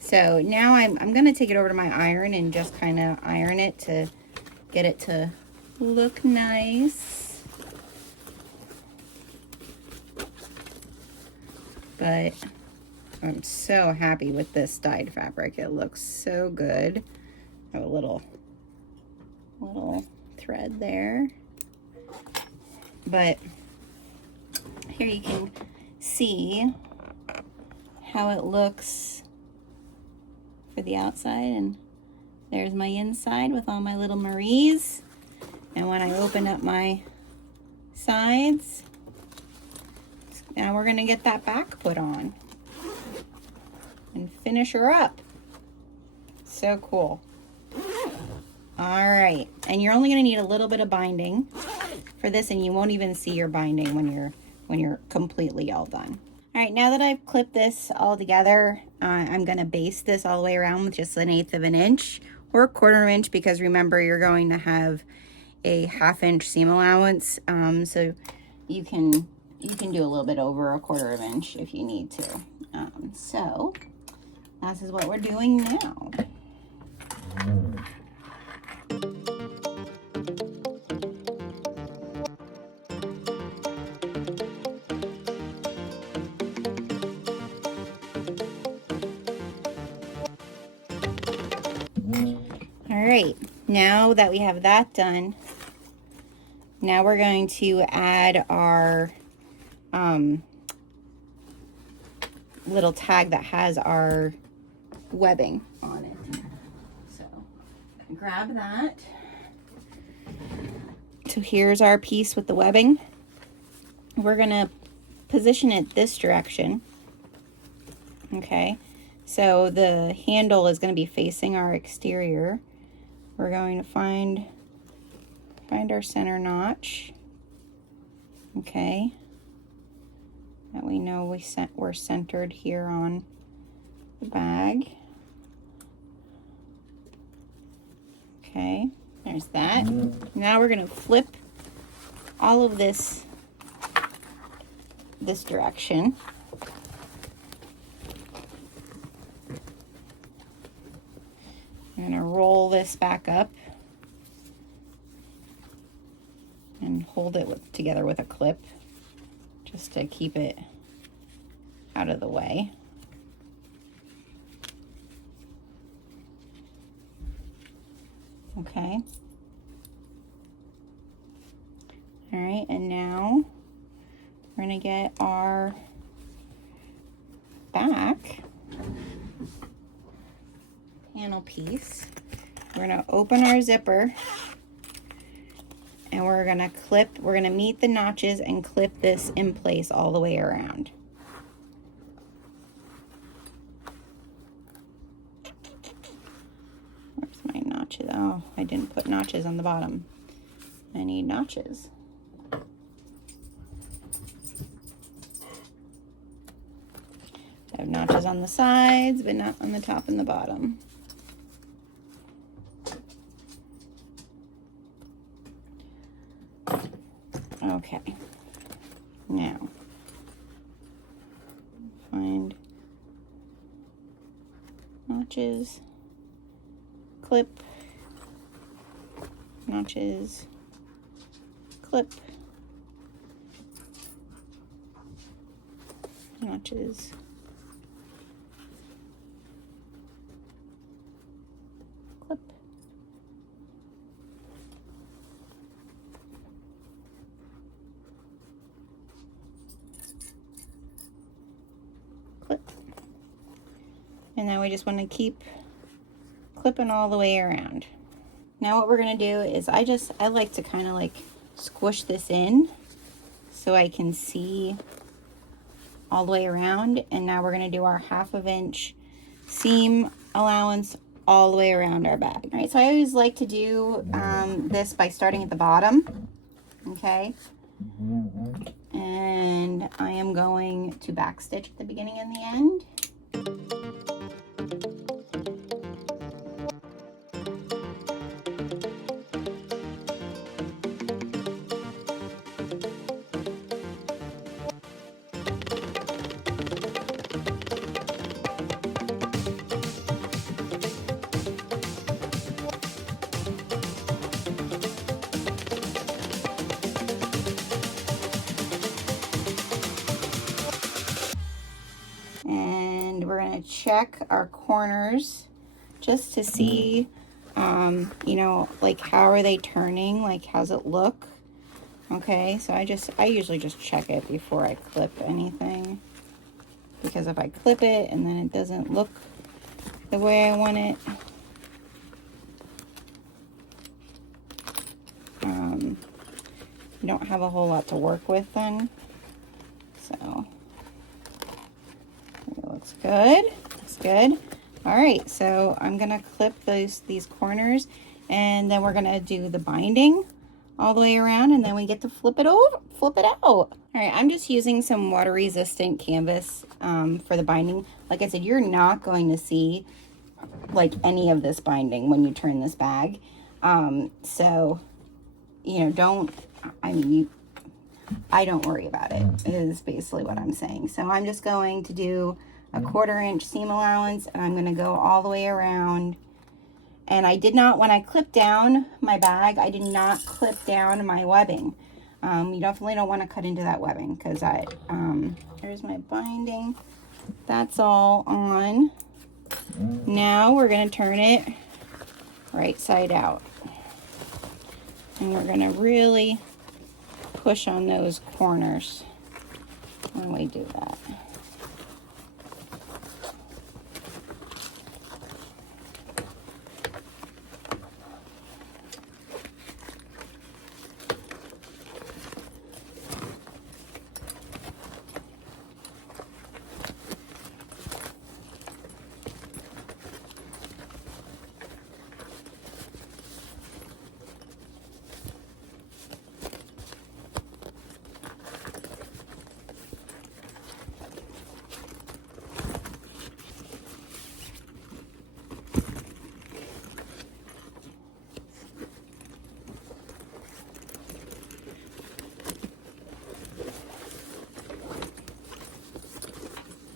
So now I'm gonna take it over to my iron and just kind of iron it to get it to look nice. But I'm so happy with this dyed fabric. It looks so good. I have a little thread there. But here you can see how it looks for the outside, and there's my inside with all my little Maries. And when I open up my sides, now we're gonna get that back put on and finish her up. So cool. All right, and you're only gonna need a little bit of binding for this, and you won't even see your binding when you're completely all done. All right, now that I've clipped this all together, I'm gonna baste this all the way around with just 1/8 of an inch or 1/4 inch, because remember, you're going to have a 1/2 inch seam allowance, so you can do a little bit over 1/4 inch if you need to. So this is what we're doing now. All right, now that we have that done, now we're going to add our little tag that has our webbing on it. So grab that. So here's our piece with the webbing. We're gonna position it this direction. Okay, so the handle is going to be facing our exterior. We're going to find our center notch. Okay, that we know we're centered here on the bag. Okay, there's that. Now we're going to flip all of this direction. I'm going to roll this back up and hold it together with a clip just to keep it out of the way. Okay. All right, and now we're going to get our back panel piece. We're going to open our zipper and we're going to meet the notches and clip this in place all the way around. Where's my notches? Oh, I didn't put notches on the bottom. I need notches. I have notches on the sides, but not on the top and the bottom. Okay, now find notches, clip, notches, clip, notches, clip, clip. And then we just want to keep clipping all the way around. Now what we're going to do is I like to kind of like squish this in so I can see all the way around. And now we're going to do our 1/2 inch seam allowance all the way around our bag. All right, so I always like to do this by starting at the bottom, okay? And I am going to backstitch at the beginning and the end. And we're going to check our corners just to see, you know, like how are they turning, like how's it look. Okay, so I usually just check it before I clip anything, because if I clip it and then it doesn't look the way I want it, you don't have a whole lot to work with then. So it looks good. Looks good. All right, so I'm gonna clip these corners, and then we're gonna do the binding all the way around, and then we get to flip it out. All right, I'm just using some water resistant canvas for the binding. Like I said, you're not going to see like any of this binding when you turn this bag. So, you know, I don't worry about it, is basically what I'm saying. So I'm just going to do a 1/4 inch seam allowance, and I'm going to go all the way around. And I did not, when I clipped down my bag, I did not clip down my webbing. You definitely don't want to cut into that webbing, because there's my binding. That's all on. Now we're going to turn it right side out. And we're going to really push on those corners when we do that.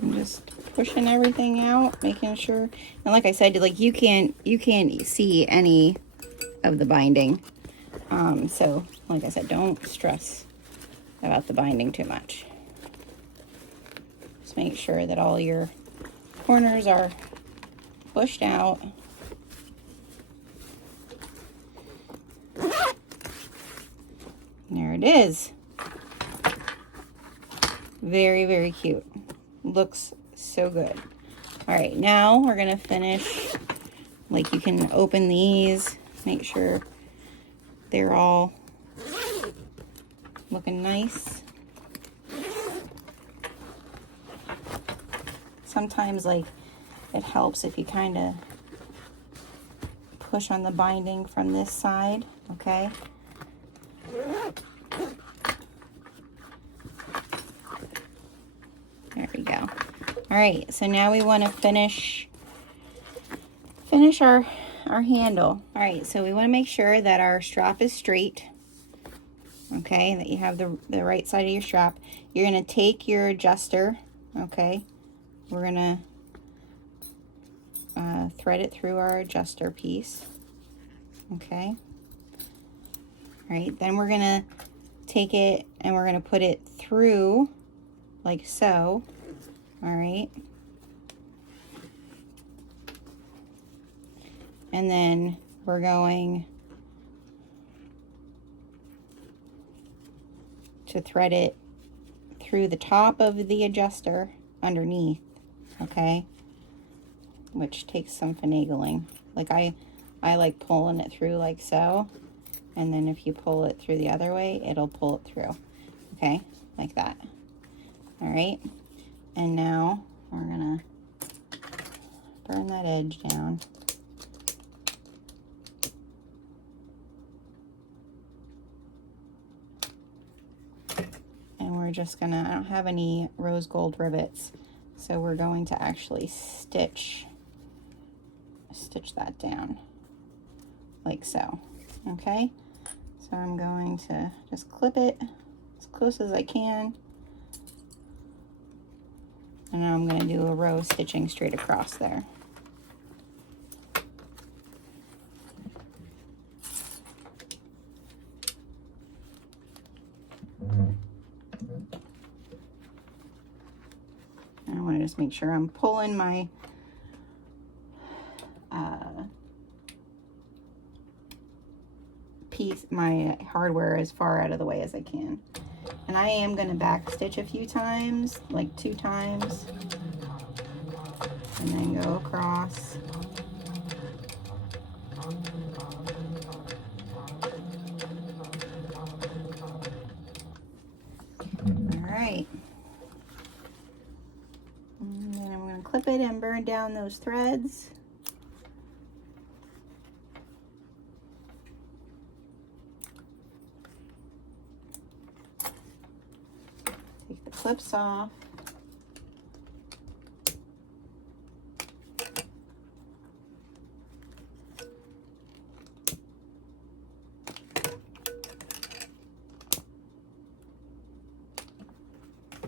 I'm just pushing everything out, making sure. And like I said, like you can't see any of the binding. So like I said, don't stress about the binding too much. Just make sure that all your corners are pushed out. There it is. Very, very cute. Looks so good. All right, now we're gonna finish. Like, you can open these, make sure they're all looking nice. Sometimes, like, it helps if you kind of push on the binding from this side, okay? There we go. All right, so now we want to finish our handle. All right, so we want to make sure that our strap is straight. Okay, that you have the right side of your strap. You're going to take your adjuster, okay? We're going to thread it through our adjuster piece, okay? All right, then we're going to take it and we're going to put it through like so, all right? And then we're going to thread it through the top of the adjuster underneath, okay? Which takes some finagling. Like I like pulling it through like so, and then if you pull it through the other way, it'll pull it through, okay? Like that. All right, and now we're gonna burn that edge down. And we're just gonna, I don't have any rose gold rivets, so we're going to actually stitch that down like so, okay? So I'm going to just clip it as close as I can. And now I'm going to do a row stitching straight across there. And I want to just make sure I'm pulling my my hardware as far out of the way as I can. And I am going to back stitch a few times, like 2 times, and then go across. All right. And then I'm going to clip it and burn down those threads. Take the clips off.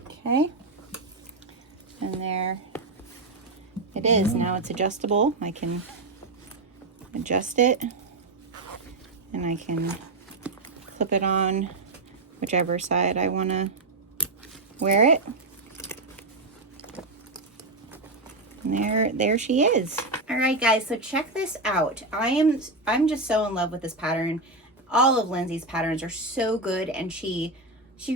Okay, and there it is. Now it's adjustable. I can adjust it, and I can clip it on whichever side I want to wear it. And there she is. All right, guys, so check this out. I'm just so in love with this pattern. All of Lindsay's patterns are so good, and she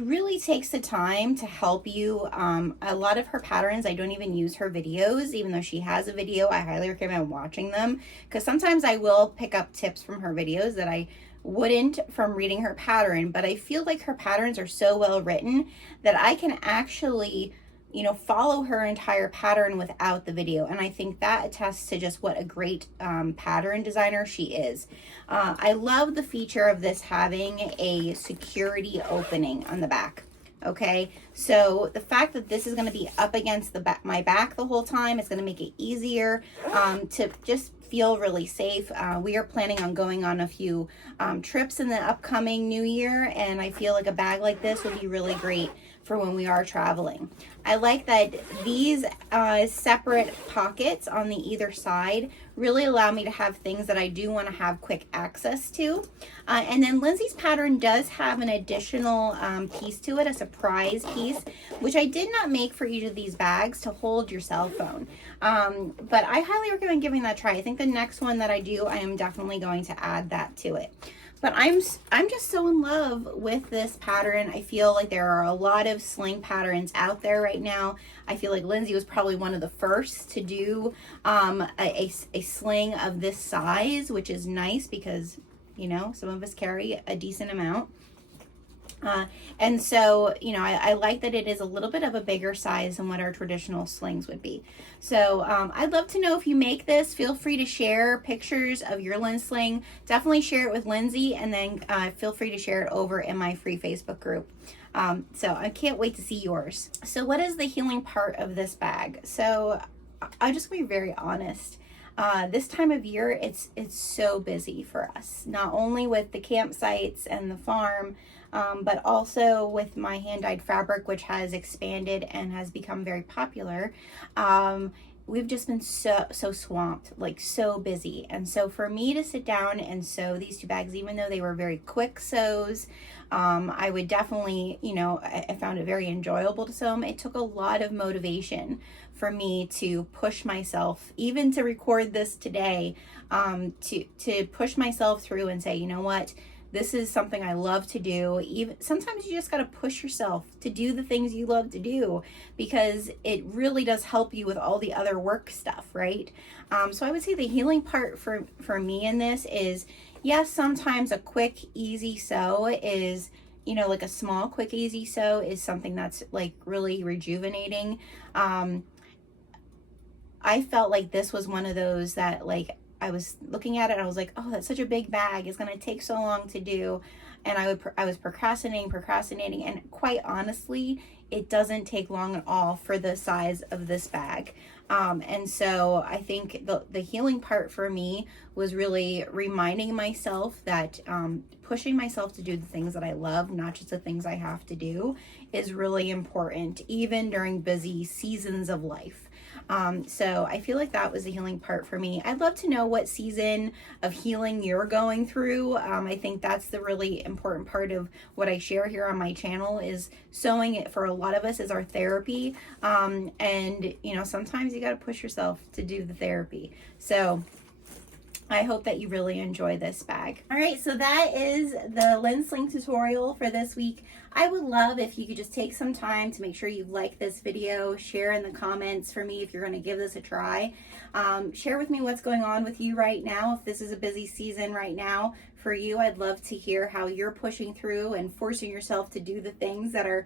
really takes the time to help you. A lot of her patterns, I don't even use her videos, even though she has a video. I highly recommend watching them, because sometimes I will pick up tips from her videos that I wouldn't from reading her pattern, but I feel like her patterns are so well written that I can actually, you know, follow her entire pattern without the video. And I think that attests to just what a great pattern designer she is. I love the feature of this having a security opening on the back. Okay, so the fact that this is going to be up against the back, my back the whole time, it's going to make it easier to just feel really safe. We are planning on going on a few trips in the upcoming new year, and I feel like a bag like this would be really great for when we are traveling. I like that these separate pockets on the either side really allow me to have things that I do want to have quick access to. And then Lindsay's pattern does have an additional piece to it, a surprise piece, which I did not make for each of these bags to hold your cell phone. But I highly recommend giving that a try. I think the next one that I do, I am definitely going to add that to it. But I'm just so in love with this pattern. I feel like there are a lot of sling patterns out there right now. I feel like Lindsay was probably one of the first to do a sling of this size, which is nice because, you know, some of us carry a decent amount. And so, you know, I like that it is a little bit of a bigger size than what our traditional slings would be. So I'd love to know if you make this. Feel free to share pictures of your LindSling. Definitely share it with Lindsay, and then feel free to share it over in my free Facebook group. So I can't wait to see yours. So what is the healing part of this bag? So I'm just going to be very honest. This time of year, it's so busy for us, not only with the campsites and the farm, but also with my hand-dyed fabric, which has expanded and has become very popular. We've just been so swamped, like so busy. And so for me to sit down and sew these two bags, even though they were very quick sews, I would definitely, you know, I found it very enjoyable to sew them. It took a lot of motivation for me to push myself, even to record this today, to push myself through and say, you know what, this is something I love to do. Even sometimes you just got to push yourself to do the things you love to do, because it really does help you with all the other work stuff, right? So I would say the healing part for me in this is, yes, sometimes a quick, easy sew is, you know, like a small, quick, easy sew is something that's like really rejuvenating. I felt like this was one of those that, like, I was looking at it and I was like, oh, that's such a big bag. It's going to take so long to do. And I was procrastinating. And quite honestly, it doesn't take long at all for the size of this bag. And so I think the healing part for me was really reminding myself that pushing myself to do the things that I love, not just the things I have to do, is really important, even during busy seasons of life. So I feel like that was the healing part for me. I'd love to know what season of healing you're going through. I think that's the really important part of what I share here on my channel, is sewing it for a lot of us is our therapy. And you know, sometimes you got to push yourself to do the therapy. So I hope that you really enjoy this bag. All right, so that is the LindSling tutorial for this week. I would love if you could just take some time to make sure you like this video, share in the comments for me if you're gonna give this a try. Share with me what's going on with you right now. If this is a busy season right now for you, I'd love to hear how you're pushing through and forcing yourself to do the things that are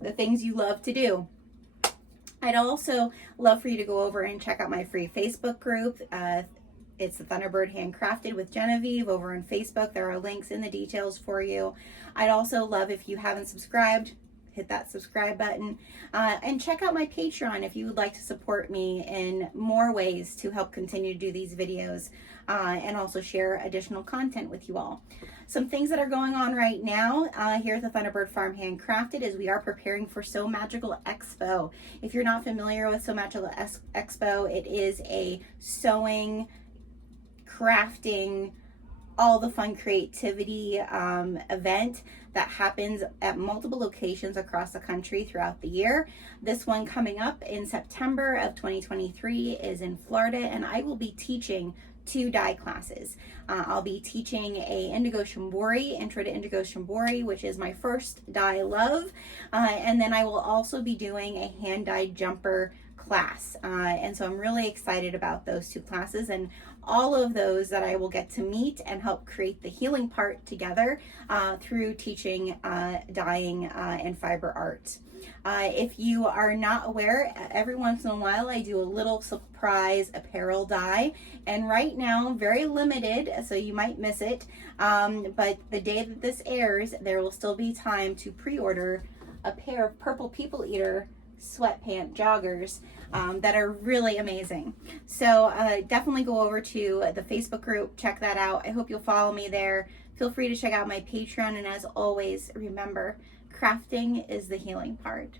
the things you love to do. I'd also love for you to go over and check out my free Facebook group. It's the Thunderbird Handcrafted with Genevieve over on Facebook. There are links in the details for you. I'd also love if you haven't subscribed, hit that subscribe button, and check out my Patreon if you would like to support me in more ways to help continue to do these videos, and also share additional content with you all. Some things that are going on right now here at the Thunderbird Farm Handcrafted is we are preparing for Sew Magical Expo. If you're not familiar with Sew Magical Expo, it is a sewing, crafting, all the fun creativity event that happens at multiple locations across the country throughout the year. This one coming up in September of 2023 is in Florida, and I will be teaching 2 dye classes. I'll be teaching a Indigo Shimbori, Intro to Indigo Shimbori, which is my first dye love, and then I will also be doing a hand-dyed jumper class, and so I'm really excited about those 2 classes and all of those that I will get to meet and help create the healing part together through teaching dyeing and fiber art. If you are not aware, every once in a while I do a little surprise apparel dye, and right now very limited, so you might miss it, but the day that this airs there will still be time to pre-order a pair of Purple People Eater sweatpant joggers that are really amazing. So definitely go over to the Facebook group, check that out. I hope you'll follow me there. Feel free to check out my Patreon, and as always, remember, crafting is the healing part.